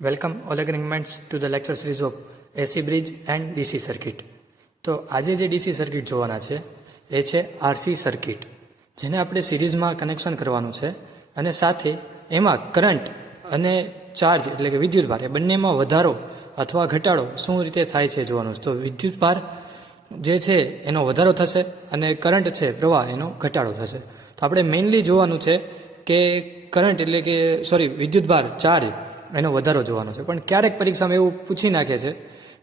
Welcome all agreements to the lecture series of AC bridge and DC circuit. તો આજે જે DC circuit જોવાના છે એ છે આરસી સર્કિટ, જેને આપણે સિરીઝમાં કનેક્શન કરવાનું છે અને સાથે એમાં કરંટ અને ચાર્જ એટલે કે વિદ્યુત ભાર એ બંનેમાં વધારો અથવા ઘટાડો શું રીતે થાય છે જોવાનું છે. તો વિદ્યુત ભાર જે છે એનો વધારો થશે અને કરંટ છે પ્રવાહ એનો ઘટાડો થશે. તો આપણે મેઇનલી જોવાનું છે કે કરંટ એટલે કે વિદ્યુત ભાર ચાર્જ એનો વધારો જોવાનો છે. પણ ક્યારેક પરીક્ષામાં એવું પૂછી નાખે છે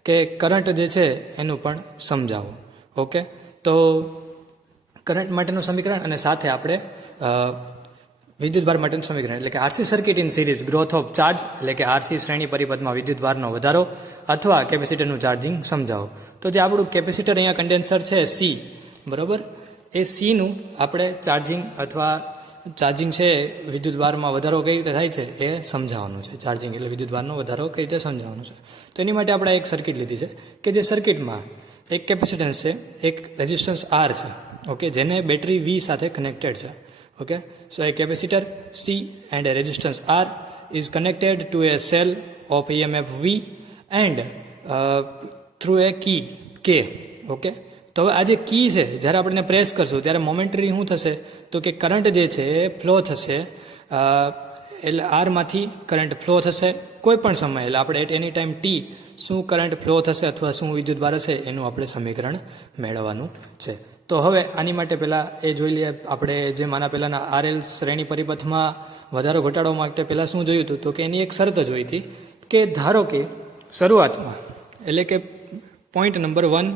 કે કરંટ જે છે એનું પણ સમજાવો. ઓકે, તો કરંટ માટેનું સમીકરણ અને સાથે આપણે વિદ્યુત ભાર માટેનું સમીકરણ એટલે કે RC circuit in series growth of charge એટલે કે આરસી શ્રેણી પરિપથમાં વિદ્યુત ભારનો વધારો અથવા કેપેસિટરનું ચાર્જિંગ સમજાવો. તો જે આપણું કેપેસિટર અહીંયા કન્ડેન્સર છે સી, બરાબર, એ સીનું આપણે ચાર્જિંગ અથવા ચાર્જિંગ છે વિદ્યુત ભારમાં વધારો કઈ રીતે થાય છે એ સમજાવવાનું છે. ચાર્જિંગ એટલે વિદ્યુત ભારનો વધારો કઈ રીતે સમજાવવાનું છે. તો એની માટે આપણે એક સર્કિટ લીધી છે કે જે સર્કિટમાં એક કેપેસિટન્સ છે, એક રેઝિસ્ટન્સ આર છે, ઓકે, જેને બેટરી વી સાથે કનેક્ટેડ છે. Okay, so a capacitor C and a resistance R is connected to a cell of EMF V and through a key K. Okay, તો હવે આ જે કી છે જ્યારે આપણે પ્રેસ કરશું ત્યારે મોમેન્ટરી શું થશે તો કે કરંટ જે છે એ ફ્લો થશે, એટલે આરમાંથી કરંટ ફ્લો થશે કોઈ પણ સમય, એટલે આપણે એટ એની ટાઈમ ટી શું કરંટ ફ્લો થશે અથવા શું વિદ્યુત ભાર હશે એનું આપણે સમીકરણ મેળવવાનું છે. તો હવે આની માટે પહેલાં એ જોઈ લઈએ આપણે જે આના પહેલાંના આરએલ શ્રેણી પરિપથમાં વધારો ઘટાડો માટે પહેલાં શું જોયું હતું તો કે એની એક શરત જોઈ હતી કે ધારો કે શરૂઆતમાં એટલે કે પોઈન્ટ નંબર 1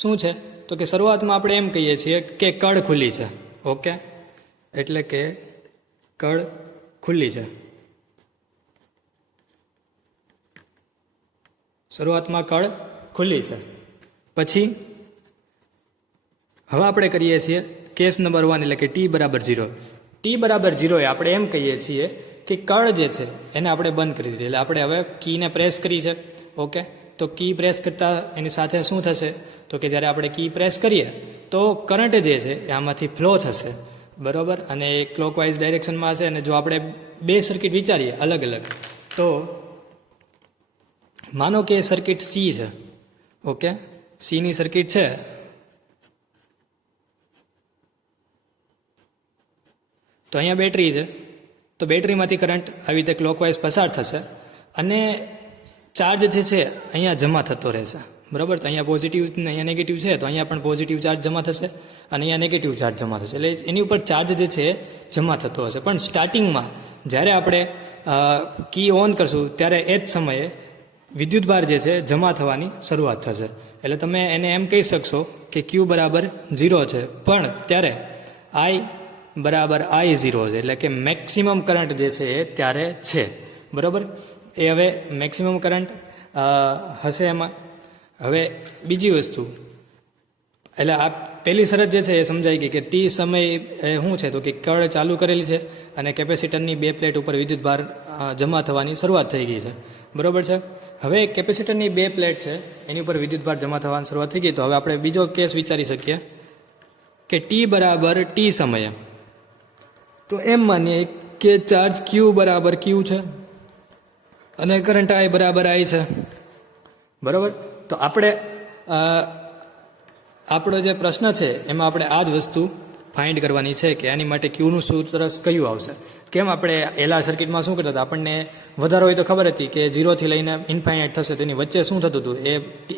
શું છે તો કે શરૂઆતમાં આપણે એમ કહીએ છીએ કે કળ ખુલ્લી છે. ઓકે, એટલે કે કળ ખુલ્લી છે. શરૂઆતમાં કળ ખુલ્લી છે. પછી હવે આપણે કરીએ છીએ કેસ નંબર 1 એટલે કે ટી બરાબર 0. ટી બરાબર 0 એ આપણે એમ કહીએ છીએ કે કળ જે છે એને આપણે બંધ કરી દીધી, એટલે આપણે હવે કીને પ્રેસ કરી છે. ઓકે, તો કી પ્રેસ કરતાં એની સાથે શું થશે તો કે જ્યારે આપણે કી પ્રેસ કરીએ તો કરંટ જે છે એ આમાંથી ફ્લો થશે, બરાબર, અને એ ક્લોકવાઇઝ ડાયરેક્શનમાં હશે. અને જો આપણે બે સર્કિટ વિચારીએ અલગ અલગ, તો માનો કે સર્કિટ સી છે. ઓકે, સીની સર્કિટ છે, તો અહીંયા બેટરી છે, તો બેટરીમાંથી કરંટ આવી રીતે ક્લોકવાઇઝ પસાર થશે અને ચાર્જ જે છે અહીંયા જમા થતો રહેશે, બરાબર. તો અહીંયા પોઝિટિવ ને અહીંયા નેગેટિવ છે, તો અહીંયા પણ પોઝિટિવ ચાર્જ જમા થશે અને અહીંયા નેગેટિવ ચાર્જ જમા થશે, એટલે એની ઉપર ચાર્જ જે છે જમા થતો હશે. પણ સ્ટાર્ટિંગમાં જ્યારે આપણે કી ઓન કરશું ત્યારે એ જ સમયે વિદ્યુત ભાર જે છે જમા થવાની શરૂઆત થશે. એટલે તમે એને એમ કહી શકશો કે ક્યુ બરાબર 0 છે, પણ ત્યારે આઈ બરાબર I0 છે, એટલે કે મેક્સિમમ કરંટ જે છે એ ત્યારે છે, બરાબર. એ હવે મેક્સિમમ કરંટ હશે એમાં. હવે બીજી વસ્તુ એટલે આ પહેલી શરત જે છે એ સમજાઈ ગઈ કે ટી સમય શું છે તો કે કળ ચાલુ કરેલી છે અને કેપેસિટરની બે પ્લેટ ઉપર વિદ્યુત ભાર જમા થવાની શરૂઆત થઈ ગઈ છે, બરાબર છે. હવે કેપેસિટરની બે પ્લેટ છે એની ઉપર વિદ્યુત ભાર જમા થવાની શરૂઆત થઈ ગઈ. તો હવે આપણે બીજો કેસ વિચારી શકીએ કે ટી બરાબર ટી સમયે, તો એમ માનીએ કે ચાર્જ ક્યુ બરાબર ક્યુ છે અને કરંટ આઈ બરાબર આઈ છે, બરાબર. તો આપણે આપણો જે પ્રશ્ન છે એમાં આપણે આ જ વસ્તુ ફાઇન્ડ કરવાની છે કે આની માટે ક્યુનું સૂત્ર કયું આવશે. કેમ આપણે એલઆર સર્કિટમાં શું કરતા હતા, આપણને વધારો હોય તો ખબર હતી કે 0 થી લઈને ઇન્ફાઇનાઇટ થશે, તેની વચ્ચે શું થતું હતું એ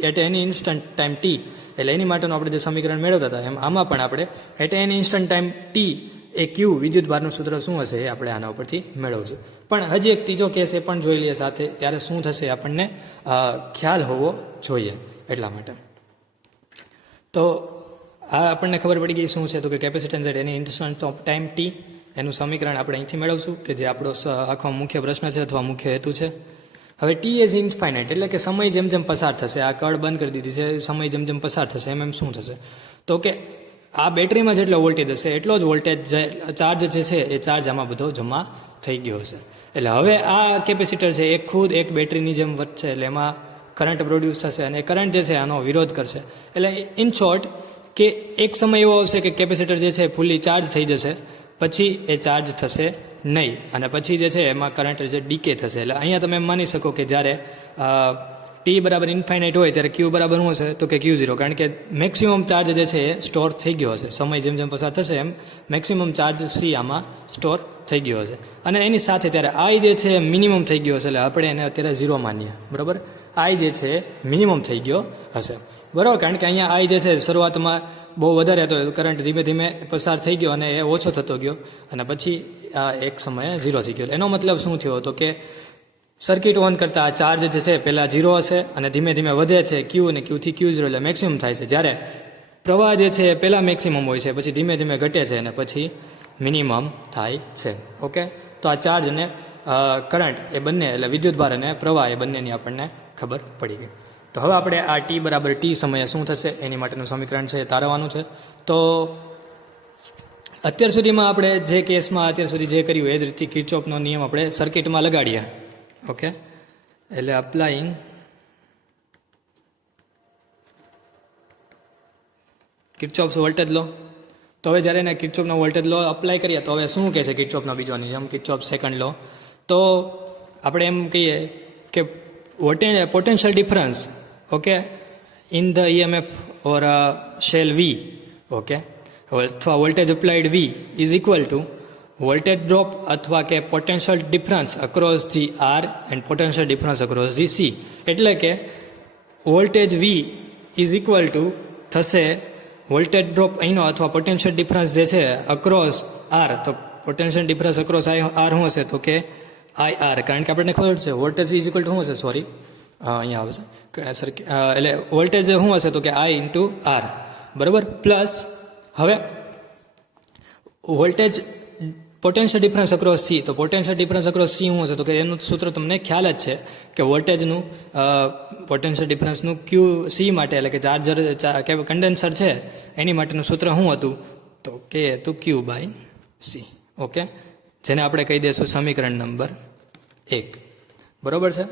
at any instant time T, એટલે એની માટેનું આપણે જે સમીકરણ મેળવતા હતા એમ આમાં પણ આપણે at any instant time T એ ક્યુ વિદ્યુત ભારનું સૂત્ર શું હશે એ આપણે આના ઉપરથી મેળવશું. પણ હજી એક ત્રીજો કેસ એ પણ જોઈ લઈએ સાથે, ત્યારે શું થશે આપણને ખ્યાલ હોવો જોઈએ એટલા માટે. તો આ આપણને ખબર પડી ગઈ શું છે તો કે capacitance at any instant of time T, એનું સમીકરણ આપણે અહીંથી મેળવશું કે જે આપણો આખો મુખ્ય પ્રશ્ન છે અથવા મુખ્ય હેતુ છે. હવે ટી ઇઝ ઇન્ફાઇનાઇટ એટલે કે સમય જેમ જેમ પસાર થશે, આ કળ બંધ કરી દીધી છે, સમય જેમ જેમ પસાર થશે એમ શું થશે તો કે આ બેટરીમાં જેટલો વોલ્ટેજ હશે એટલો જ વોલ્ટેજ ચાર્જ જે છે એ ચાર્જ આમાં બધો જમા થઈ ગયો હશે. એટલે હવે આ કેપેસિટર છે એ ખુદ એક બેટરીની જેમ વધશે, એટલે એમાં કરંટ પ્રોડ્યુસ થશે અને કરંટ જે છે આનો વિરોધ કરશે. એટલે ઇન શોર્ટ કે એક સમય એવો આવશે કે કેપેસિટર જે છે ફૂલી ચાર્જ થઈ જશે, પછી એ ચાર્જ થશે નહીં, અને પછી જે છે એમાં કરંટ જે ડીકે થશે. એટલે અહીંયા તમે એમ માની શકો કે જ્યારે ટી બરાબર ઇન્ફાઇનાઇટ હોય ત્યારે ક્યુ બરાબર શું હશે તો કે Q0, કારણ કે મેક્સિમમ ચાર્જ જે છે એ સ્ટોર થઈ ગયો હશે. સમય જેમ જેમ પસાર થશે એમ મેક્સિમમ ચાર્જ સી આમાં સ્ટોર થઈ ગયો હશે. અને એની સાથે ત્યારે આઈ જે છે મિનિમમ થઈ ગયો હશે, એટલે આપણે એને અત્યારે 0 માનીએ. બરાબર, આઈ જે છે મિનિમમ થઈ ગયો હશે. બરાબર, કારણ કે અહીંયા આઈ જે છે શરૂઆતમાં બહુ વધારે હતો, કરંટ ધીમે ધીમે પસાર થઈ ગયો અને એ ઓછો થતો ગયો, અને પછી આ એક સમયે 0 થઈ ગયો. એનો મતલબ શું થયો હતો કે સર્કિટ ઓન કરતાં આ ચાર્જ જે છે પહેલાં 0 હશે અને ધીમે ધીમે વધે છે Q, અને Qથી Q0 એટલે મેક્સિમમ થાય છે. જ્યારે પ્રવાહ જે છે પહેલાં મેક્સિમમ હોય છે, પછી ધીમે ધીમે ઘટે છે અને પછી મિનિમમ થાય છે. ઓકે, તો આ ચાર્જ અને કરંટ એ બંને, એટલે વિદ્યુતભાર અને પ્રવાહ એ બંનેની આપણને ખબર પડી ગઈ. તો હવે આપણે આ ટી બરાબર ટી સમયે શું થશે એની માટેનું સમીકરણ છે એ તારવવાનું છે. તો અત્યાર સુધીમાં આપણે જે કેસમાં અત્યાર સુધી જે કર્યું એ જ રીતે કિર્ચોફનો નિયમ આપણે સર્કિટમાં લગાડીએ. ઓકે, એટલે અપ્લાઇંગ કિર્ચોફ્સ વોલ્ટેજ લો. તો હવે જ્યારે એને કિર્ચોફનો વોલ્ટેજ લો અપ્લાય કરીએ તો હવે શું કહે છે કિર્ચોફનો બીજો નિયમ, કિર્ચોફ સેકન્ડ લો. તો આપણે એમ કહીએ કે potential difference, okay, in the EMF or shell V, okay, અથવા voltage applied V is equal to voltage drop અથવા કે potential difference across the R and potential difference across the C. એટલે કે voltage V is equal to થશે voltage drop અહીંનો અથવા potential difference જે છે અક્રોસ R. તો પોટેન્શિયલ ડિફરન્સ અક્રોસ R શું હશે તો કે IR, કારણ કે આપણને ખબર છે voltage V is equal two શું હશે, સોરી અહીંયા આવે છે એટલે વોલ્ટેજ શું હશે તો કે I ઇન્ટુ R. બરાબર, પ્લસ હવે voltage potential difference across C. તો પોટેન્શિયલ ડિફરન્સ અક્રોસ C શું હશે તો કે એનું સૂત્ર તમને ખ્યાલ જ છે કે વોલ્ટેજનું પોટેન્શિયલ ડિફરન્સનું Q C માટે, એટલે કે ચાર્જર કન્ડેન્સર છે એની માટેનું સૂત્ર શું હતું તો કે હતું Q/C. ઓકે, જેને આપણે કહી દઈશું સમીકરણ નંબર 1. બરાબર છે.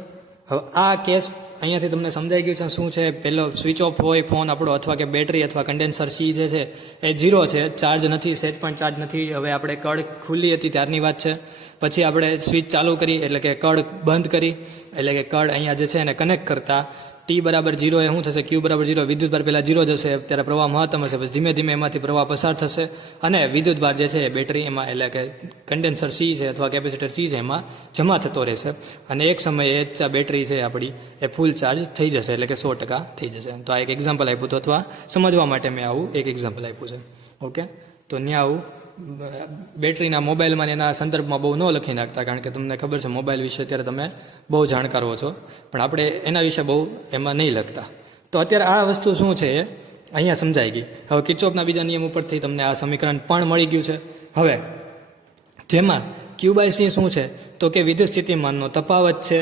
હવે આ કેસ અહીંયાથી તમને સમજાઈ ગયું છે શું છે. પહેલો સ્વિચ ઓફ હોય ફોન આપણો, અથવા કે બેટરી અથવા કન્ડેન્સર C જે છે એ 0 છે, ચાર્જ નથી, સેજ પણ ચાર્જ નથી. હવે આપણે કળ ખુલ્લી હતી ત્યારની વાત છે. પછી આપણે સ્વિચ ચાલુ કરી એટલે કે કળ બંધ કરી, એટલે કે કળ અહીંયા જે છે એને કનેક્ટ કરતા ટી બરાબર 0 એ શું થશે, Q બરાબર 0, વિદ્યુતભાર પહેલાં 0 જશે, ત્યારે પ્રવાહ મહત્તમ હશે, પછી ધીમે ધીમે એમાંથી પ્રવાહ પસાર થશે અને વિદ્યુતભાર જે છે એ બેટરી એમાં, એટલે કે કન્ડેન્સર C છે અથવા કેપેસિટર C છે એમાં જમા થતો રહેશે, અને એક સમયે આ બેટરી છે આપણી એ ફૂલ ચાર્જ થઈ જશે, એટલે કે 100% થઈ જશે. તો આ એક એક્ઝામ્પલ આપ્યું હતું, અથવા સમજવા માટે મેં આવું એક એક્ઝામ્પલ આપ્યું છે. ઓકે, તો ત્યાં આવું બેટરીના મોબાઈલમાં એના સંદર્ભમાં બહુ ન લખી નાખતા, કારણ કે તમને ખબર છે મોબાઈલ વિશે અત્યારે તમે બહુ જાણકાર હો છો, પણ આપણે એના વિશે બહુ એમાં નહીં લખતા. તો અત્યારે આ વસ્તુ શું છે એ અહીંયા સમજાઈ ગઈ. હવે કિર્ચોફના બીજા નિયમ ઉપરથી તમને આ સમીકરણ પણ મળી ગયું છે. હવે જેમાં Q/C શું છે તો કે વિદ્યુત સ્થિતિમાનનો તફાવત છે.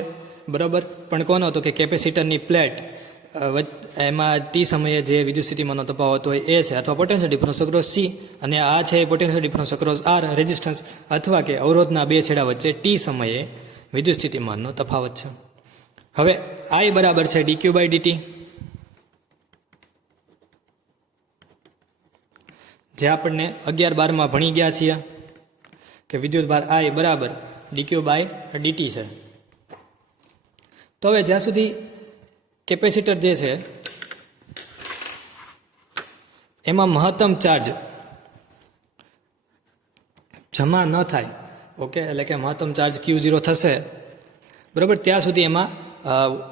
બરાબર, પણ કોનો તો કે કેપેસિટરની પ્લેટ એમાં ટી સમયે જે વિદ્યુત સ્થિતિમાનનો તફાવત હોય એ છે, અથવા પોટેન્શિયલ ડિફરન્સ અક્રોસ C, અને આ છે potential difference across R, resistance અથવા કે અવરોધના બે છેડા વચ્ચે ટી સમયે વિદ્યુત સ્થિતિમાનનો તફાવત છે. હવે I બરાબર છે dQ/dt, જે આપણને 11-12માં ભણી ગયા છીએ કે વિદ્યુતભાર I બરાબર dQ/dt છે. તો હવે જ્યાં સુધી કેપેસિટર જે છે એમાં મહત્તમ ચાર્જ જમા ન થાય, ઓકે, એટલે કે મહત્તમ ચાર્જ Q0 થશે, બરાબર, ત્યાં સુધી એમાં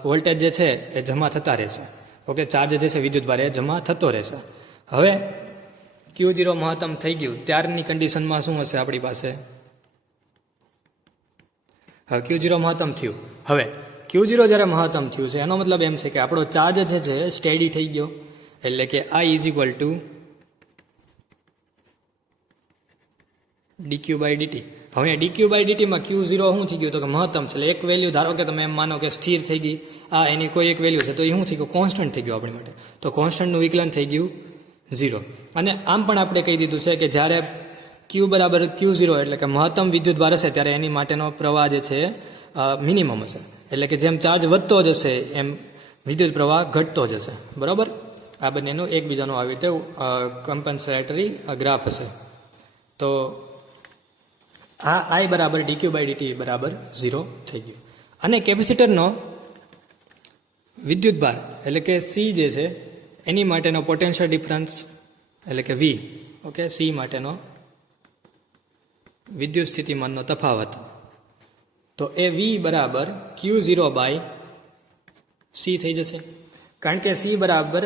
વોલ્ટેજ જે છે એ જમા થતા રહેશે. ઓકે, ચાર્જ જે છે વિદ્યુતભાર એ જમા થતો રહેશે. હવે Q0 મહત્તમ થઈ ગયું ત્યારની કન્ડિશનમાં શું હશે આપણી પાસે, હવે Q0 મહત્તમ થયું. હવે Q0 જ્યારે મહત્તમ થયું છે એનો મતલબ એમ છે કે આપણો ચાર્જ જે છે સ્ટેડી થઈ ગયો, એટલે કે I is equal two dQ/dt. હવે dQ/dt માં Q0 શું થઈ ગયું તો કે મહત્તમ છે, એટલે એક વેલ્યુ ધારો કે તમે એમ માનો કે સ્થિર થઈ ગઈ, આ એની કોઈ એક વેલ્યુ છે, તો એ શું થઈ ગયું કોન્સ્ટન્ટ થઈ ગયું આપણી માટે, તો કોન્સ્ટન્ટનું વિકલન થઈ ગયું 0. અને આમ પણ આપણે કહી દીધું છે કે જ્યારે Q બરાબર Q0 એટલે કે મહત્તમ વિદ્યુતભાર હશે ત્યારે એની માટેનો પ્રવાહ જે છે મિનિમમ હશે, એટલે કે જેમ ચાર્જ વધતો જશે એમ વિદ્યુત પ્રવાહ ઘટતો જશે. બરાબર, આ બંનેનું એકબીજાનું આવી રીતે કમ્પન્સેટરી ગ્રાફ હશે. તો આ આઈ બરાબર ડીક્યુ બાય ડીટી બરાબર 0 થઈ ગયું. અને કેપેસિટરનો વિદ્યુત ભાર એટલે કે સી જે છે એની માટેનો પોટેન્શિયલ ડિફરન્સ એટલે કે વી, ઓકે, સી માટેનો વિદ્યુત સ્થિતિમાનનો તફાવત, તો એ વી બરાબર Q0 બાય સી થઈ જશે. કારણ કે સી બરાબર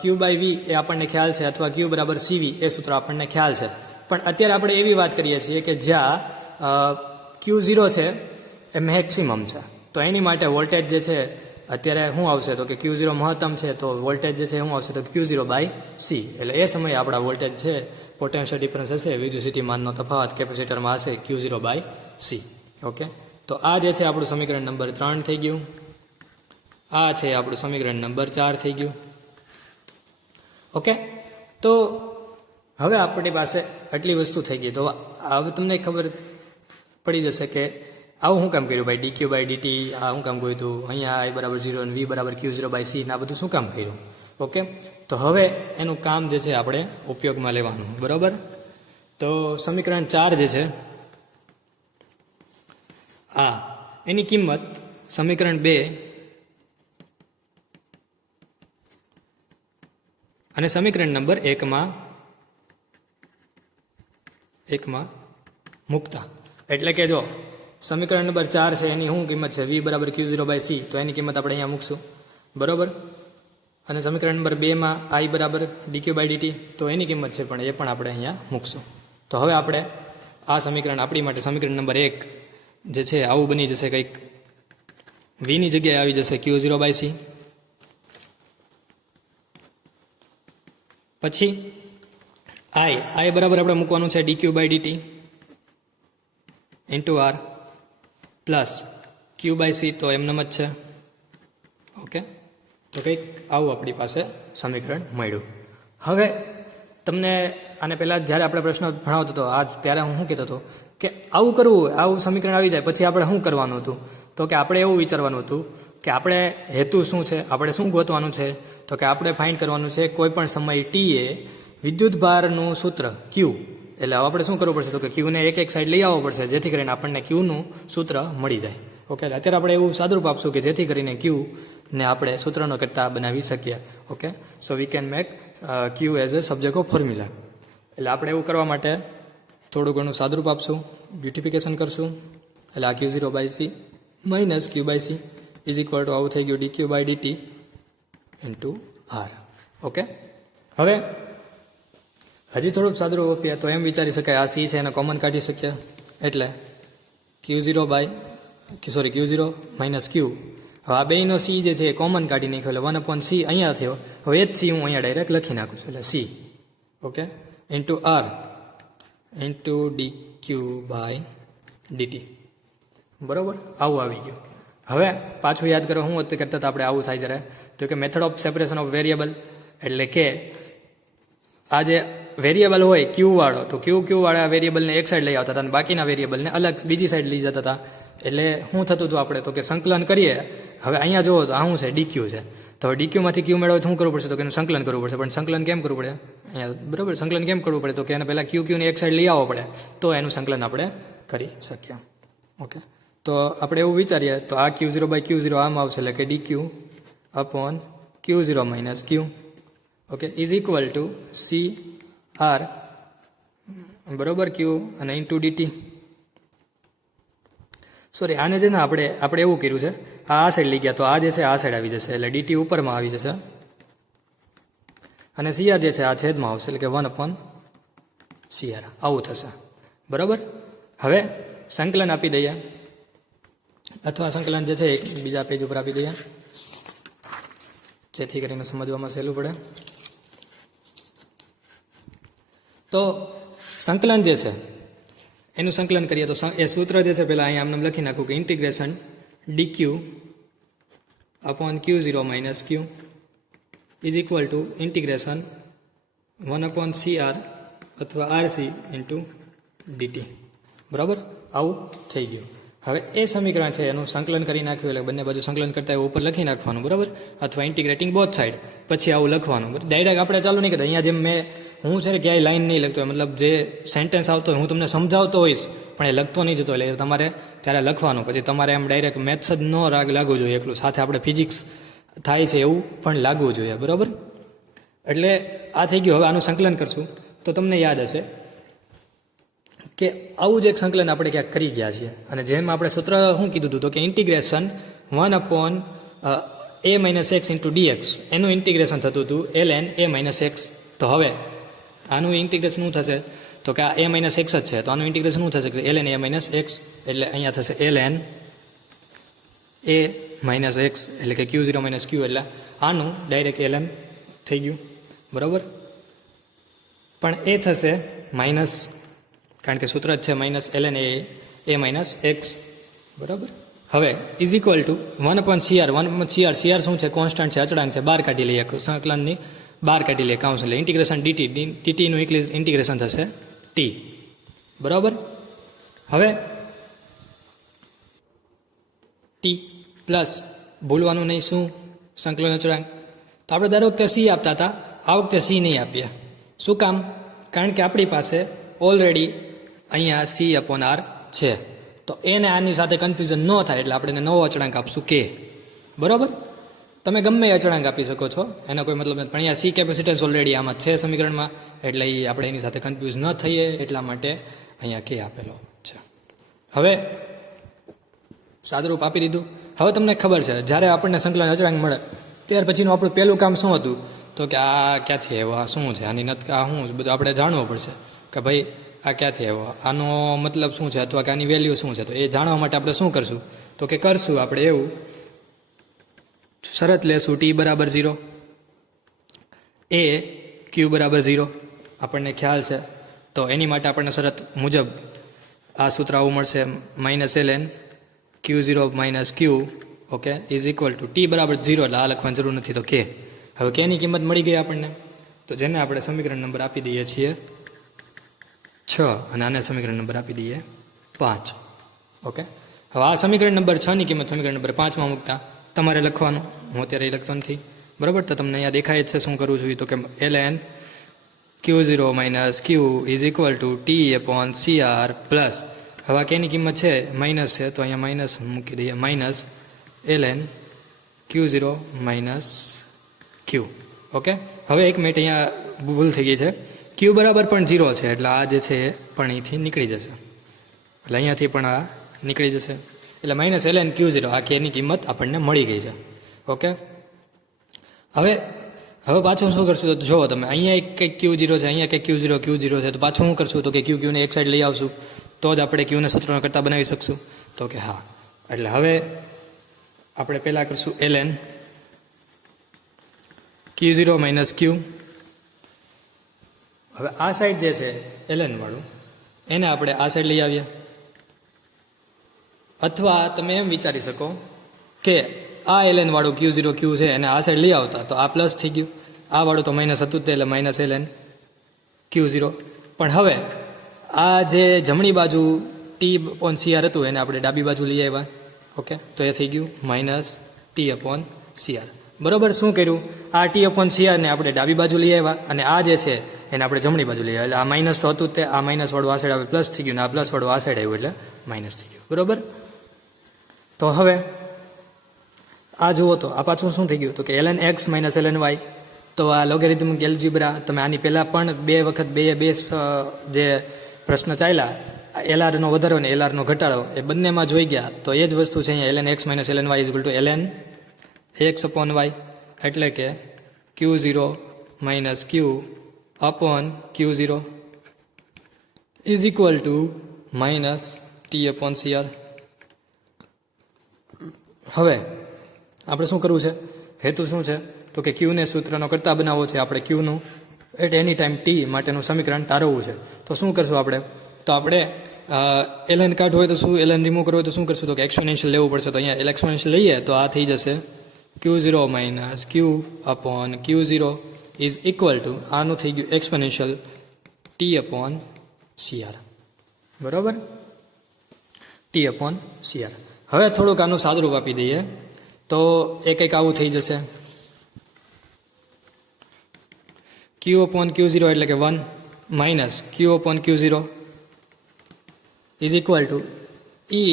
ક્યુ બાય વી એ આપણને ખ્યાલ છે, અથવા ક્યુ બરાબર સીવી એ સૂત્ર આપણને ખ્યાલ છે. પણ અત્યારે આપણે એવી વાત કરીએ છીએ કે જ્યાં Q0 છે એ મેક્સિમમ છે, તો એની માટે વોલ્ટેજ જે છે અત્યારે શું આવશે, તો કે Q0 મહત્તમ છે, તો વોલ્ટેજ જે છે શું આવશે, તો Q0 બાય સી. એટલે એ સમયે આપણા વોલ્ટેજ છે, પોટેન્શિયલ ડિફરન્સ હશે, વિદ્યુત સ્થિતિમાનનો તફાવત કેપેસિટરમાં હશે Q0 બાય સી. ઓકે, તો આ જે છે આપણું સમીકરણ નંબર 3 થઈ ગયું. આ છે આપણું સમીકરણ નંબર 4 થઈ ગયું. ઓકે, તો હવે આપણી પાસે આટલી વસ્તુ થઈ ગઈ. તો હવે તમને ખબર પડી જશે કે આવું શું કામ કર્યું ભાઈ, ડીક્યુ બાય ડીટી આ શું કામ કર્યું હતું, અહીંયા આઈ બરાબર 0 અને વી બરાબર Q0 બાય સી આ બધું શું કામ કર્યું. ઓકે, તો હવે એનું કામ જે છે આપણે ઉપયોગમાં લેવાનું, બરાબર. તો સમીકરણ 4 જે છે આ એની કિંમત સમીકરણ 2 અને સમીકરણ નંબર 1 માં મૂકતા, એટલે કે જો સમીકરણ નંબર 4 છે એની શું કિંમત છે, વી બરાબર Q0 બાય સી, તો એની કિંમત આપણે અહીંયા મૂકશું, બરાબર. અને સમીકરણ નંબર 2 માં આઈ બરાબર ડીક્યુ બાય ડીટી, તો એની કિંમત છે પણ એ પણ આપણે અહીંયા મૂકશું. તો હવે આપણે આ સમીકરણ આપણી માટે સમીકરણ નંબર 1 જે છે આવું બની જશે, કંઈક વીની જગ્યાએ આવી જશે Q0 બાય સી. પછી આઈ બરાબર આપણે મૂકવાનું છે D Q by D T into R plus Q by C, તો એમનેમ જ છે. ઓકે, તો કંઈક આવું આપણી પાસે સમીકરણ મળ્યું. હવે તમને આને પહેલાં જ્યારે આપણે પ્રશ્ન ભણાવતો હતો ત્યારે હું શું કહેતો હતો કે આવું કરવું, આવું સમીકરણ આવી જાય પછી આપણે શું કરવાનું હતું, તો કે આપણે એવું વિચારવાનું હતું કે આપણે હેતુ શું છે, આપણે શું ગોતવાનું છે, તો કે આપણે ફાઇન્ડ કરવાનું છે કોઈ પણ સમય ટીએ વિદ્યુત ભારનું સૂત્ર ક્યુ. એટલે આપણે શું કરવું પડશે, તો કે ક્યુને એક સાઈડ લઈ આવવો પડશે, જેથી કરીને આપણને ક્યુનું સૂત્ર મળી જાય. ઓકે, એટલે અત્યારે આપણે એવું સાદુરૂપ આપશું કે જેથી કરીને ક્યુને આપણે સૂત્રનો કરતા બનાવી શકીએ. Okay, so we can make Q as a subject of formula. એટલે આપણે એવું કરવા માટે થોડું ઘણું સાદુરૂપ આપશું, બ્યુટિફિકેશન કરશું. એટલે આ Q0 by C minus Q by C is equal to આવું થઈ ગયું D Q by D T into R. Okay, હવે હજી થોડુંક સાદુરૂપ આપીએ તો એમ વિચારી શકાય આ સી છે એને કોમન કાઢી શકીએ, એટલે Q0 માઇનસ ક્યુ. હવે આ બેનો સી જે છે એ કોમન કાઢી નાખ્યો, એટલે 1/c અહીંયા થયો. હવે એ જ સી હું અહીંયા ડાયરેક્ટ લખી નાખું છું, એટલે C, okay, into R into D Q by D T, બરાબર. આવું આવી ગયું. હવે પાછું યાદ કરો શું કરતા હતા આપણે, આવું થાય જ્યારે તો કે method of separation of variable, એટલે કે આ જે વેરિયેબલ હોય ક્યુ વાળો, તો ક્યુ વાળા વેરિયેબલને એક સાઈડ લઈ આવતા હતા અને બાકીના વેરિયેબલને અલગ બીજી સાઈડ લઈ જતા હતા. એટલે શું થતું હતું આપણે, તો કે સંકલન કરીએ. હવે અહીંયા જુઓ તો આ શું છે, ડીક્યુ છે, તો હવે ડીક્યુમાંથી ક્યુ મેળવે શું કરવું પડશે, તો કે એનું સંકલન કરવું પડશે. પણ સંકલન કેમ કરવું પડે અહીંયા, બરાબર, સંકલન કેમ કરવું પડે, તો કે એને પહેલાં ક્યુને એક સાઈડ લઈ આવવો પડે, તો એનું સંકલન આપણે કરી શકીએ. ઓકે, તો આપણે એવું વિચારીએ તો આ Q0 બાય Q0 આમ આવશે, એટલે કે D Q upon Q0 minus Q, okay, is equal to C R, બરોબર, ક્યુ અને ઇન્ટુ ડીટી. સોરી, આને છે ને આપણે એવું કર્યું છે, આ સાઈડ લઈ ગયા તો આ જે છે આ સાઈડ આવી જશે, એટલે ડીટી ઉપરમાં આવી જશે અને સીઆર જે છે આ છેદમાં આવશે, એટલે કે 1/CR આવું થશે, બરાબર. હવે સંકલન આપી દઈએ, અથવા સંકલન જે છે એક બીજા પેજ ઉપર આપી દઈએ, જેથી કરીને સમજવામાં સહેલું પડે. તો સંકલન જે છે એનું સંકલન કરીએ તો એ સૂત્ર જે છે પહેલાં અહીંયા આમને લખી નાખું કે integration DQ upon Q0 minus Q is equal two integration 1/CR અથવા RC ઇન્ટુ ડીટી, બરાબર. આવું થઈ ગયું. હવે એ સમીકરણ છે એનું સંકલન કરી નાખ્યું, એટલે બંને બાજુ સંકલન કરતા એવું ઉપર લખી નાખવાનું, બરાબર, અથવા ઇન્ટિગ્રેટિંગ બોથ સાઈડ, પછી આવું લખવાનું. ડાયરેક્ટ આપણે ચાલુ નહીં કરતા, અહીંયા જેમ મેં હું છે ને ક્યાંય લાઈન નહીં લખતો હોય, મતલબ જે સેન્ટેન્સ આવતો હોય હું તમને સમજાવતો હોઈશ પણ એ લખતો નહીં જતો, એટલે તમારે ત્યારે લખવાનું. પછી તમારે એમ ડાયરેક્ટ મેથ્સ જ ન લાગવું જોઈએ એકલું, સાથે આપણે ફિઝિક્સ થાય છે એવું પણ લાગવું જોઈએ, બરાબર. એટલે આ થઈ ગયું. હવે આનું સંકલન કરશું તો તમને યાદ હશે કે આવું જ એક સંકલન આપણે ક્યાંક કરી ગયા છીએ, અને જેમ આપણે સૂત્ર શું કીધું હતું તો કે ઇન્ટિગ્રેશન 1/a-x ઇન્ટુ dx એનું ઇન્ટિગ્રેશન થતું હતું ln a-x. તો હવે આનું ઇન્ટિગ્રેશન શું થશે તો કે આ a-x જ છે, તો આનું ઇન્ટિગ્રેશન શું થશે કે ln a-x, એટલે અહીંયા થશે ln a-x, એટલે કે q0 - q, એટલે આનું ડાયરેક્ટ ln થઈ ગયું, બરાબર. પણ એ થશે માઇનસ, કારણ કે સૂત્ર જ છે માઇનસ ln a-x, બરાબર. હવે is equal two 1/CR. 1/CR, CR શું છે? કોન્સ્ટન્ટ છે, અચળાંક છે, બહાર કાઢી લઈએ, સંકલનની બહાર કાઢી લઈએ, કાઉન્સ એટલે ઇન્ટિગ્રેશન ડીટીનું ઇન્ટિગ્રેશન થશે ટી, બરાબર. હવે ટી પ્લસ ભૂલવાનું નહીં શું? સંકલન અચળાંક. તો આપણે દર વખતે સી આપતા હતા, આ વખતે સી નહીં આપીએ. શું કામ? કારણ કે આપણી પાસે ઓલરેડી અહીંયા C/R છે, તો એને આની સાથે કન્ફ્યુઝન ન થાય એટલે આપણે એને નવો અચળાંક આપશું કે, બરાબર. તમે ગમે એ અચળાંક આપી શકો છો, એનો કોઈ મતલબ નથી, પણ અહીંયા સી કેપેસિટન્સ ઓલરેડી આમાં છે સમીકરણમાં, એટલે એ આપણે એની સાથે કન્ફ્યુઝ ન થઈએ એટલા માટે અહીંયા કે આપેલો છે. હવે સાદુરૂપ આપી દીધું. હવે તમને ખબર છે જ્યારે આપણને સંકલન અચળાંક મળે ત્યાર પછીનું આપણું પહેલું કામ શું હતું તો કે આ ક્યાંથી આવ્યો, આ શું છે, આની નથી, આ શું બધું આપણે જાણવું પડશે કે ભાઈ આ ક્યાંથી આવ્યો, આનો મતલબ શું છે, અથવા કે આની વેલ્યુ શું છે. તો એ જાણવા માટે આપણે શું કરશું તો કે કરશું આપણે એવું, શરત લેશું t બરાબર 0, a q બરાબર 0, આપણને ખ્યાલ છે. તો એની માટે આપણને શરત મુજબ આ સૂત્ર આવું મળશે, -ln q0 - q, okay, is equal two t બરાબર 0, એટલે આ લખવાની જરૂર નથી, તો કે. હવે કેની કિંમત મળી ગઈ આપણને, તો જેને આપણે સમીકરણ નંબર આપી દઈએ છીએ 6, અને આને સમીકરણ નંબર આપી દઈએ 5, ઓકે. હવે આ સમીકરણ નંબર 6 ની કિંમત સમીકરણ નંબર 5 માં મૂકતા તમારે લખવાનું, હું અત્યારે એ લખતો નથી, બરાબર. તો તમને અહીંયા દેખાય જ છે શું કરવું જોઈએ, તો કે ln q0 - q is equal two t/CR plus, હવે આ કેની કિંમત છે માઇનસ છે, તો અહીંયા માઇનસ મૂકી દઈએ, minus ln q0 - q, okay. હવે એક મિનિટ, અહીંયા ભૂલ થઈ ગઈ છે, q બરાબર પણ 0 છે, એટલે આ જે છે એ પણ અહીંથી નીકળી જશે, એટલે અહીંયાથી પણ આ નીકળી જશે, એટલે -ln q0, આ કેની કિંમત આપણને મળી ગઈ છે, ઓકે. હવે પાછું શું કરશું તો જુઓ તમે, અહીંયા એક કંઈક q0 છે, અહીંયા કંઈક q0 છે, તો પાછું શું કરશું તો કે q ને એક સાઈડ લઈ આવશું, તો જ આપણે ક્યુને સૂત્રનો કરતા બનાવી શકશું, તો કે હા. એટલે હવે આપણે પહેલાં કરશું ln q0 - q. હવે આ સાઈડ જે છે ln વાળું, એને આપણે આ સાઈડ લઈ આવીએ, અથવા તમે એમ વિચારી શકો કે આ ln વાળું q0 q છે એને આ સાઈડ લઈ આવતા તો આ પ્લસ થઈ ગયું, આ વાળું તો માઇનસ હતું એટલે -ln q0. પણ હવે આ જે જમણી બાજુ t/CR હતું એને આપણે ડાબી બાજુ લઈ આવ્યા, ઓકે. તો એ થઈ ગયું -t/CR, બરાબર. શું કર્યું, આ t/CR ને આપણે ડાબી બાજુ લઈ આવ્યા, અને આ જે છે એને આપણે જમણી બાજુ લઈ આવ્યા, એટલે આ માઇનસ તો હતું તે આ માઇનસ વાળું આ સાઈડ આવે પ્લસ થઈ ગયું, ને આ પ્લસ વાળું આ સાઈડ આવ્યું એટલે માઇનસ થઈ ગયું, બરાબર. તો હવે આ જુઓ તો આ પાછું શું થઈ ગયું તો કે ln x - ln y. તો આ લોગેરિધમિક એલ્જીબ્રા તમે આની પહેલાં પણ બે વખત બે જે પ્રશ્ન ચાલ્યા, LR નો વધારો ને LR નો ઘટાડો, એ બંનેમાં જોઈ ગયા. તો એ જ વસ્તુ છે અહીંયા ln x - ln y is equal two ln ax/y, એટલે કે q0 - q upon q0 is equal two -t/CR. હવે આપણે શું કરવું છે, હેતુ શું છે તો કે ક્યુને સૂત્રનો કરતા બનાવવો છે, આપણે ક્યુનું એટ એની ટાઈમ ટી માટેનું સમીકરણ તારવવું છે. તો શું કરશું આપણે, તો આપણે ln કાઢવું હોય તો શું, ln રિમૂવ કરવું હોય તો શું કરશું તો કે એક્સપોનેન્શિયલ લેવું પડશે. તો અહીંયા એક્સપોનેન્શિયલ લઈએ તો આ થઈ જશે q0 - q upon q0 is equal two, આનું થઈ ગયું એક્સપોનેન્શિયલ t/CR, બરાબર, t/CR. હવે થોડુંક આનું સાદુરૂપ આપી દઈએ તો એ કંઈક આવું થઈ જશે ક્યુ અપોન ક્યુ ઝીરો એટલે કે 1 minus Q upon Q zero is equal two E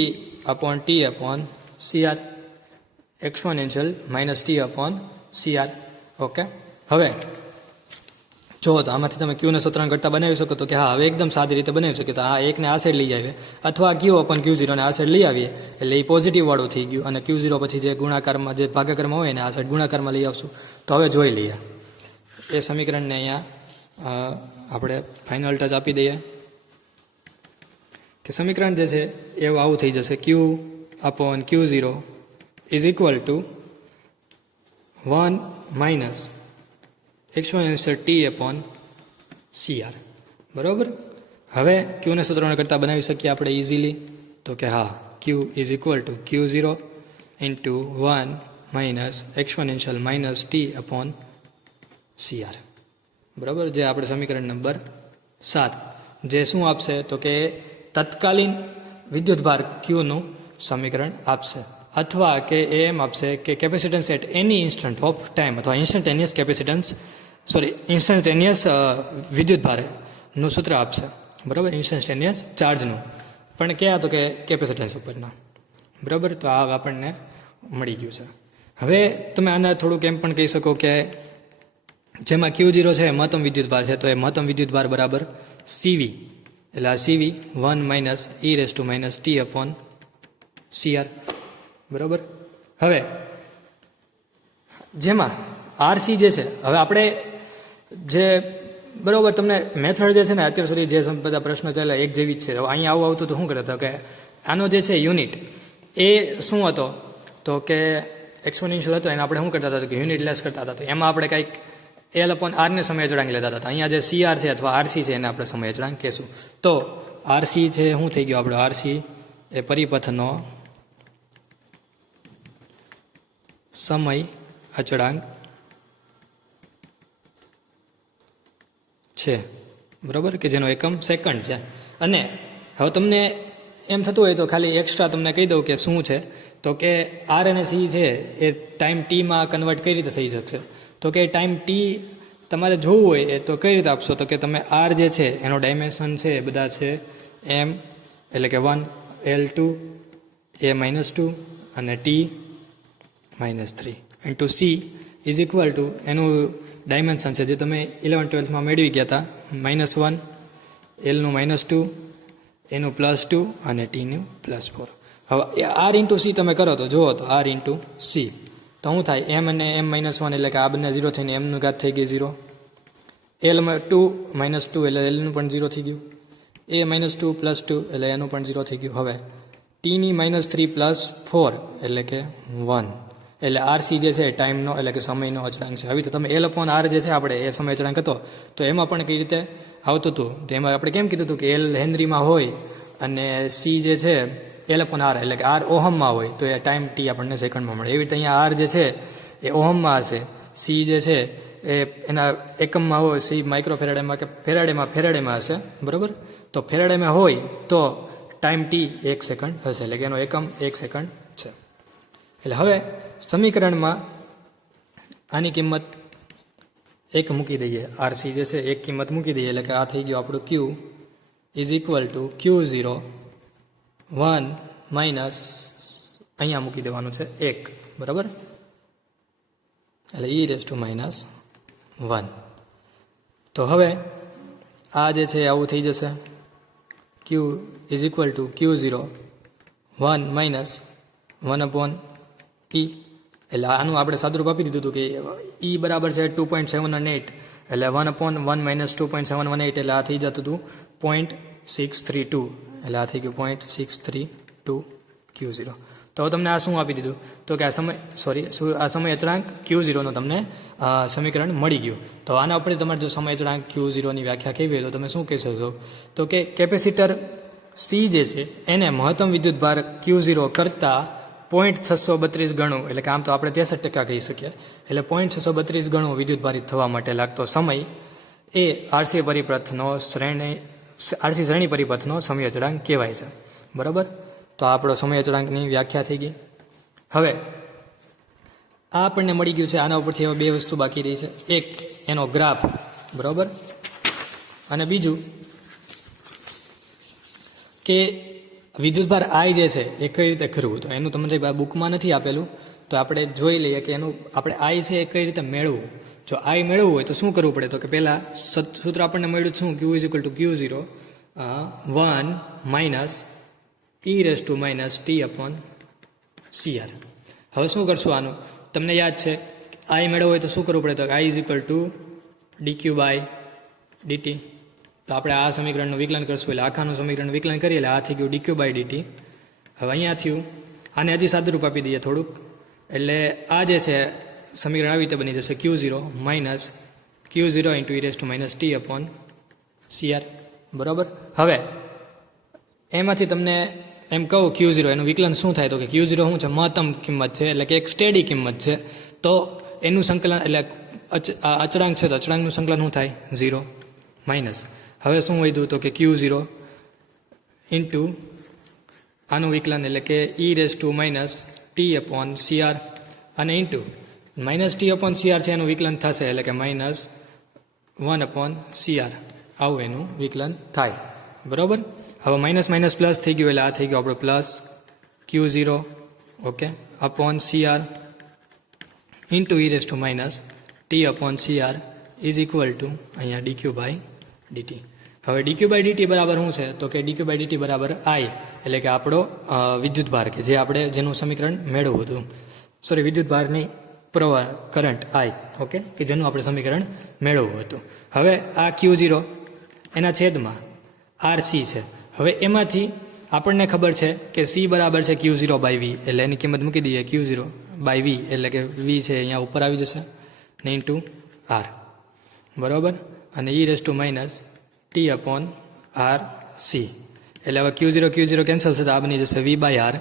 upon T upon CR exponential minus T upon CR. Okay, હવે જો તો આમાંથી તમે ક્યુને સૂત્રણ કરતાં બનાવી શકો તો કે હા હવે એકદમ સાદી રીતે બનાવી શકીએ તો આ એકને આ સાઈડ લઈ આવીએ અથવા ક્યુ અપોન ક્યુ ઝીરોને આ સાઈડ લઈ આવીએ એટલે એ પોઝિટિવ વાળું થઈ ગયું અને ક્યુ ઝીરો પછી જે ગુણાકારમાં જે ભાગાકારમાં હોય ને આ સાઈડ ગુણાકારમાં લઈ આવશું. તો હવે જોઈ લઈએ એ સમીકરણને અહીંયા આપણે ફાઇનલ ટચ આપી દઈએ કે સમીકરણ જે છે એવું આવું થઈ જશે Q upon Q zero is equal to 1 minus exponential T upon CR. બરાબર, હવે ક્યુને સૂત્રોને કરતાં બનાવી શકીએ આપણે ઇઝીલી તો કે હા Q is equal to Q zero into 1 minus exponential minus T upon CR. બરાબર, જે આપણે સમીકરણ નંબર 7 જે શું આપશે તો કે તત્કાલીન વિદ્યુતભાર ક્યુનું સમીકરણ આપશે અથવા કે એ એમ આપશે કે capacitance at any instant of time અથવા ઇન્સ્ટન્ટેનિયસ ઇન્સ્ટન્ટેનિયસ વિદ્યુતભારનું સૂત્ર આપશે. બરાબર, ઇન્સ્ટન્ટેનિયસ ચાર્જનું પણ ક્યાં તો કે કેપેસિટન્સ ઉપરના. બરાબર, તો આ આપણને મળી ગયું છે. હવે તમે આને થોડુંક એમ પણ કહી શકો કે જેમાં ક્યુ ઝીરો છે મહત્તમ વિદ્યુતભાર છે તો એ મહત્તમ વિદ્યુતભાર બરાબર CV એટલે આ CV 1 minus E raise to minus T upon CR. બરાબર, હવે જેમાં RC જે છે હવે આપણે જે બરાબર તમને મેથડ જે છે ને અત્યાર સુધી જે બધા પ્રશ્નો ચાલ્યા એક જેવી જ છે. અહીંયા આવું આવતું તો શું કરતા કે આનો જે છે યુનિટ એ શું હતો તો કે એક્સપોનેન્શિયલ હતો એને આપણે શું કરતા હતા કે યુનિટ લેસ કરતા હતા. તો એમાં આપણે કંઈક L અપોન R ને સમય અચળાંક લેતા હતા. અહીંયા જે CR છે અથવા RC છે એને આપણે સમય અચળાંક કહેશું. તો RC છે શું થઈ ગયું આપણે RC એ પરિપથનો સમય અચળાંક છે. બરાબર, કે જેનો એકમ સેકન્ડ છે. અને હવે તમને એમ થતું હોય તો ખાલી એક્સ્ટ્રા તમને કહી દઉં કે શું છે તો કે R અને C છે એ ટાઈમ ટીમાં કન્વર્ટ કઈ રીતે થઈ શકશે તો કે ટાઈમ ટી તમારે જોવું હોય એ તો કઈ રીતે આપશો તો કે તમે R જે છે એનો ડાયમેન્શન છે એ બધા છે M એટલે કે 1 L2 A-2 અને T -3 into C is equal two એનું ડાયમેન્શન છે જે તમે 11-12માં મેળવી ગયા હતા -1 Lનું -2 એનું +2 અને Tનું +4. હવે R ઇન્ટુ C તમે કરો તો જુઓ તો R ઇન્ટુ C તો શું થાય M અને M-1 એટલે કે આ બંને 0 થઈને Mનું ઘાત થઈ ગઈ 0 L2 -2 એટલે Lનું પણ 0 થઈ ગયું A-2 +2 એટલે એનું પણ 0 થઈ ગયું. હવે Tની -3 +4 એટલે કે 1 એટલે RC જે છે ટાઈમનો એટલે કે સમયનો અચળાંક છે. આવી તો તમે L અપોન R જે છે આપણે એ સમય અચળાંક હતો તો એમાં પણ કઈ રીતે આવતું હતું તો એમાં આપણે કેમ કીધું હતું કે L હેનરીમાં હોય અને C જે છે L અપોન R એટલે કે R ઓહમમાં હોય તો એ ટાઈમ T આપણને સેકન્ડમાં મળે. એવી રીતે અહીંયા R જે છે એ ઓહમમાં હશે, C જે છે એ એના એકમમાં હોય, C માઇક્રોફેરાડેમાં કે ફેરાડેમાં હશે. બરાબર, તો ફેરાડેમાં હોય તો ટાઈમ T 1 સેકન્ડ હશે એટલે કે એનો એકમ 1 સેકન્ડ છે. એટલે હવે સમીકરણમાં આની કિંમત 1 મૂકી દઈએ, RC જે છે 1 કિંમત મૂકી દઈએ એટલે કે આ થઈ ગયું આપણું Q is equal to Q0 1 minus અહીંયા મૂકી દેવાનું છે 1. બરાબર, એટલે E રેઝ ટુ -1. તો હવે આ જે છે આવું થઈ જશે Q is equal to Q0 1 minus 1 upon E એટલે આનું આપણે સાદુરૂપ આપી દીધું હતું કે E બરાબર છે 2.718 એટલે 1 અપોન 1 માઇનસ 2.718 એટલે આ થઈ જતું હતું 0.632 એટલે આ થઈ ગયું 0.632 Q0. તો તમને આ શું આપી દીધું તો કે આ સમય અચળાંક Q0નું તમને સમીકરણ મળી ગયું. તો આના ઉપર તમારે જો સમય અચળાંક Q0ની વ્યાખ્યા કેવી હોય તો તમે શું કહી શકશો તો કે કેપેસિટર C જે છે એને મહત્તમ વિદ્યુતભાર Q0 કરતાં 0.632 ગણું એટલે કે આમ તો આપણે 63% કહી શકીએ એટલે 0.632 ગણું વિદ્યુતભારિત થવા માટે લાગતો સમય એ RC શ્રેણી પરિપથનો સમય અચળાંક કહેવાય છે. બરાબર, તો આપણો સમય અચળાંકની વ્યાખ્યા થઈ ગઈ. હવે આ આપણને મળી ગયું છે. આના ઉપરથી હવે બે વસ્તુ બાકી રહી છે. એક એનો ગ્રાફ બરાબર. અને બીજું કે વિદ્યુતભાર આઈ જે છે એ કઈ રીતે કરવું, તો એનું તમને બુકમાં નથી આપેલું, તો આપણે જોઈ લઈએ કે એનું આપણે આઈ છે એ કઈ રીતે મેળવવું. જો આઈ મેળવવું હોય તો શું કરવું પડે, તો કે પહેલાં સૂત્ર આપણને મળ્યું શું, Q is equal to Q0 1 minus e−t/CR. હવે શું કરશું આનું, તમને યાદ છે આઈ મેળવવું હોય તો શું કરવું પડે, તો આઈ ઇઝ ઇક્વલ ટુ dq/dt. તો આપણે આ સમીકરણનું વિકલન કરશું એટલે આખાનું સમીકરણ વિકલન કરીએ એટલે આ થઈ ગયું dq/dt. હવે અહીંયા થયું, આને હજી સાદુરૂપ આપી દઈએ થોડુંક, એટલે આ જે છે સમીકરણ આવી રીતે બની જશે Q0 માઇનસ Q0 e−t/CR. બરાબર. હવે એમાંથી તમને એમ કહું Q0 એનું વિકલન શું થાય, તો કે Q0 શું છે, મહત્તમ કિંમત છે, એટલે કે એક સ્ટેડી કિંમત છે, તો એનું સંકલન એટલે અચળાંક છે તો અચળાંકનું સંકલન શું થાય 0 માઇનસ. હવે શું વધ્યું, તો કે Q0 ઇન્ટુ આનું વિકલન એટલે કે e−t/CR અને ઇન્ટુ -t/CR છે એનું વિકલન થશે એટલે કે -1/CR, આવું એનું વિકલન થાય. બરાબર. હવે માઇનસ માઇનસ પ્લસ થઈ ગયું એટલે આ થઈ ગયું આપણો plus Q0 okay upon CR into e−t/CR is equal two અહીંયા dq/dt. હવે dq/dt બરાબર શું છે, તો કે dq/dt બરાબર I, એટલે કે આપણો વિદ્યુતભાર કે જે આપણે જેનું સમીકરણ મેળવવું હતું, સોરી વિદ્યુતભારની પ્રવાહ કરંટ I, ઓકે, કે જેનું આપણે સમીકરણ મેળવવું હતું. હવે આ Q0 એના છેદમાં RC છે. હવે એમાંથી આપણને ખબર છે કે C બરાબર છે Q0/V, એટલે એની કિંમત મૂકી દઈએ Q0/V, એટલે કે V છે અહીંયા ઉપર આવી જશે ને ઇન્ટુ R. બરાબર. અને e−t/RC, એટલે હવે Q0 કેન્સલ થતા આ બની જશે V/R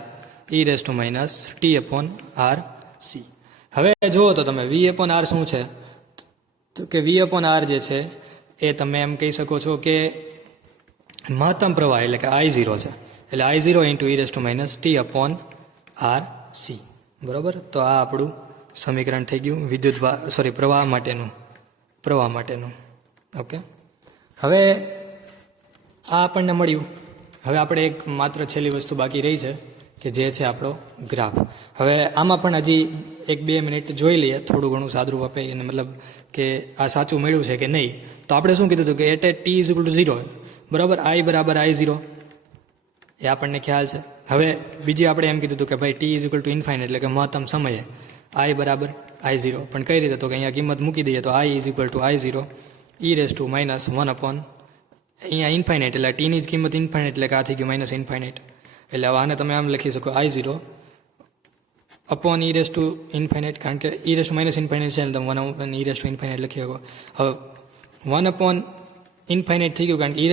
e−t/RC. હવે જુઓ તો તમે V/R શું છે, તો કે V/R જે છે એ તમે એમ કહી શકો છો કે મહત્તમ પ્રવાહ એટલે કે I0 છે, એટલે I0 ઇન્ટુ e−t/RC. બરાબર. તો આ આપણું સમીકરણ થઈ ગયું પ્રવાહ માટેનું. ઓકે. હવે આ આપણને મળ્યું. હવે આપણે એક માત્ર છેલ્લી વસ્તુ બાકી રહી છે કે જે છે આપણો ગ્રાફ. હવે આમાં પણ હજી 1-2 મિનિટ જોઈ લઈએ, થોડું ઘણું સાદુરૂપ આપે અને મતલબ કે આ સાચું મળ્યું છે કે નહીં. તો આપણે શું કીધું હતું કે at t is equal to 0, બરાબર, I બરાબર I0 એ આપણને ખ્યાલ છે. હવે બીજી આપણે એમ કીધું હતું કે ભાઈ t is equal two infinite, એટલે કે મહત્તમ સમયે I બરાબર I0, પણ કઈ રીતે, તો કે અહીંયા કિંમત મૂકી દઈએ તો I is equal two I0 e−1 અહીંયા ઇન્ફાઇનાઇટ, એટલે ટીની જ કિંમત ઇન્ફાઇનાઇટ, એટલે કે આ થઈ ગયું -∞. એટલે હવે આને તમે આમ લખી શકો I0 અપોન e∞, કારણ કે e∞ છે એટલે તમે 1/e∞ લખી શકો. હવે 1/∞ થઈ ગયું કારણ કે e∞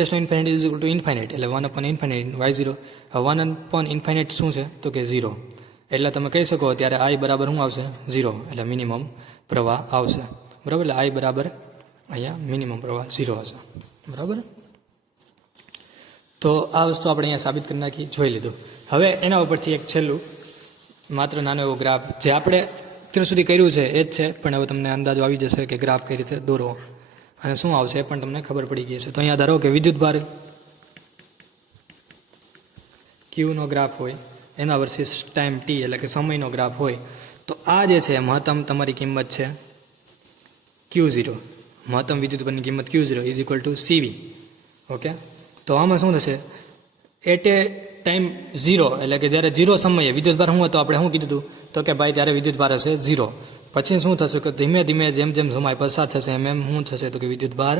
is equal two infinite, એટલે 1/∞ Y0. હવે 1/∞ શું છે, તો કે 0, એટલે તમે કહી શકો ત્યારે I બરાબર શું આવશે 0, એટલે મિનિમમ પ્રવાહ આવશે. બરાબર. એટલે I બરાબર અહીંયા મિનિમમ પ્રવાહ 0 હશે. બરાબર. તો આ વસ્તુ આપણે અહીંયા સાબિત કરી નાખી, જોઈ લીધું. હવે એના ઉપરથી એક છેલ્લું માત્ર નાનો એવો ગ્રાફ જે આપણે અત્યાર સુધી કર્યું છે એ જ છે, પણ હવે તમને અંદાજો આવી જશે કે ગ્રાફ કઈ રીતે દોરવો અને શું આવશે એ પણ તમને ખબર પડી ગઈ છે. તો અહીંયા ધારો કે વિદ્યુતભાર Qનો ગ્રાફ હોય, એના વર્સિસ ટાઈમ T, એટલે કે સમયનો ગ્રાફ હોય, તો આ જે છે મહત્તમ તમારી કિંમત છે Q0, મહત્તમ વિદ્યુતભારની કિંમત Q0 is equal two CV. Okay. તો આમાં શું થશે, એટ એ ટાઈમ 0, એટલે કે જ્યારે 0 સમયે વિદ્યુતભાર શું હતો, આપણે શું કીધું હતું, તો કે ભાઈ ત્યારે વિદ્યુતભાર હશે 0. પછી શું થશે કે ધીમે ધીમે જેમ જેમ સમય પસાર થશે એમ એમ શું થશે, તો કે વિદ્યુતભાર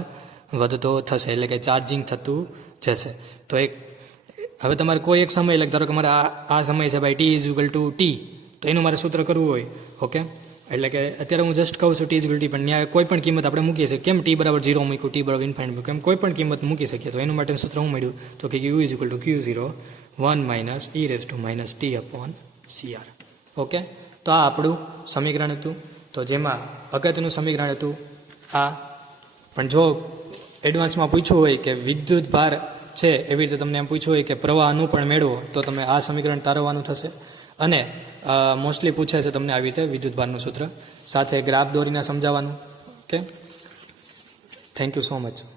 વધતો થશે, એટલે કે ચાર્જિંગ થતું જશે. તો હવે તમારે કોઈ એક સમય, એટલે ધારો કે મારે આ સમય છે ભાઈ T is equal two T, તો એનું મારે સૂત્ર કરવું હોય. ઓકે. એટલે કે અત્યારે હું જસ્ટ કહું છું T ઇઝ ઇક્વલ T, પણ ત્યાં કોઈ પણ કિંમત આપણે મૂકી શકીએ. કેમ T બરાબર 0 મૂક્યું, T બરાબર ઇન્ફાઇનાઇટ મૂક્યું, એમ કોઈ પણ કિંમત મૂકી શકીએ. તો એનું માટેનું સૂત્ર શું મળ્યું, તો કે Q is equal to Q0 1 - e⁻t/CR. Okay. તો આ આપણું સમીકરણ હતું. તો જેમાં અગત્યનું સમીકરણ હતું આ. પણ જો એડવાન્સમાં પૂછવું હોય કે વિદ્યુત ભાર છે એવી રીતે તમને એમ પૂછવું હોય કે પ્રવાહનું પણ મેળવો, તો તમે આ સમીકરણ તારવવાનું થશે. અને મોસ્ટલી પૂછે છે તમને આવી રીતે વિદ્યુતભારનું સૂત્ર સાથે ગ્રાફ દોરીને સમજાવવાનું. Okay. Thank you so much.